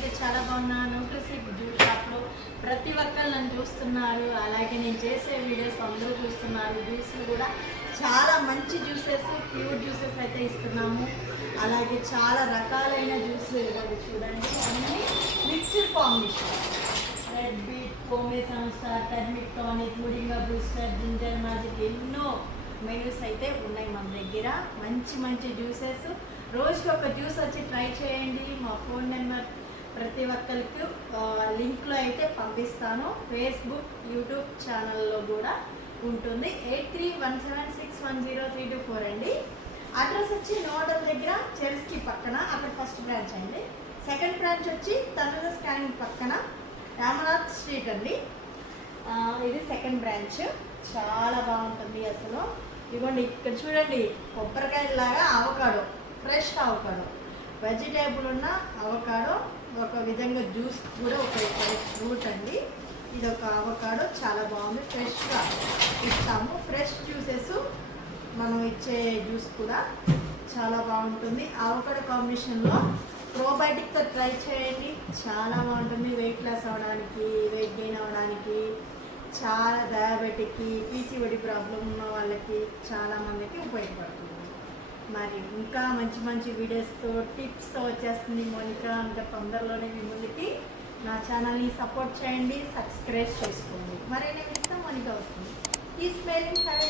నేనైతే చాలా బాగున్నా. న్యూట్రిసిక్ జ్యూస్ షాప్లో ప్రతి ఒక్కరు నన్ను చూస్తున్నారు. అలాగే నేను చేసే వీడియోస్ అందరూ చూస్తున్నారు. జ్యూస్లు కూడా చాలా మంచి జ్యూసెస్, ప్యూర్ జ్యూసెస్ అయితే ఇస్తున్నాము. అలాగే చాలా రకాలైన జ్యూస్లు ఇవ్వండి. చూడండి, అన్నీ మిక్స్డ్ కాంబినేషన్. రెడ్ బీట్, పోమే సన్స్టార్, turmeric tonic, moringa booster, ginger magic, ఎన్నో మెనూస్ అయితే ఉన్నాయి మన దగ్గర. మంచి మంచి జ్యూసెస్, రోజుకి ఒక జ్యూస్ వచ్చి ట్రై చేయండి. మా ఫోన్ నెంబర్ ప్రతి ఒక్కరికి లింక్లో అయితే పంపిస్తాను. ఫేస్బుక్, యూట్యూబ్ ఛానల్లో కూడా ఉంటుంది. 8317610324 అండి. అడ్రస్ వచ్చి నోడల్ దగ్గర చెల్స్కి పక్కన, అక్కడ ఫస్ట్ బ్రాంచ్ అండి. సెకండ్ బ్రాంచ్ వచ్చి తనుజ స్కానింగ్ పక్కన రామనాథ్ స్ట్రీట్ అండి. ఇది సెకండ్ బ్రాంచ్. చాలా బాగుంటుంది అసలు. ఇవ్వండి, ఇక్కడ చూడండి, కొబ్బరికాయలాగా అవకాడో, ఫ్రెష్ అవకాడో, వెజిటేబుల్ ఉన్న అవకాడో, ఒక విధంగా జ్యూస్ కూడా ఒక ఫ్రూట్ అండి. ఇది ఒక అవకాడో, చాలా బాగుంది. ఫ్రెష్గా ఇస్తాము. ఫ్రెష్ జ్యూసెస్ మనం ఇచ్చే జ్యూస్ కూడా చాలా బాగుంటుంది. అవకాడో కాంబినేషన్లో ప్రోబయోటిక్తో ట్రై చేయండి, చాలా బాగుంటుంది. వెయిట్ లాస్ అవ్వడానికి, వెయిట్ గెయిన్ అవ్వడానికి, చాలా డయాబెటిక్కి, పీసీఓడి ప్రాబ్లం ఉన్న వాళ్ళకి చాలామందికి ఉపయోగపడుతుంది. మరి ఇంకా మంచి మంచి వీడియోస్తో, టిప్స్తో వచ్చేస్తుంది మోనికా. ఇంకా తొందరలోనే మీ ముందుకి. నా ఛానల్ని సపోర్ట్ చేయండి, సబ్స్క్రైబ్ చేసుకోండి. మరి నేను ఇస్తాను, మోనికా వస్తుంది. ఈ స్మెల్లింగ్ బాయ్.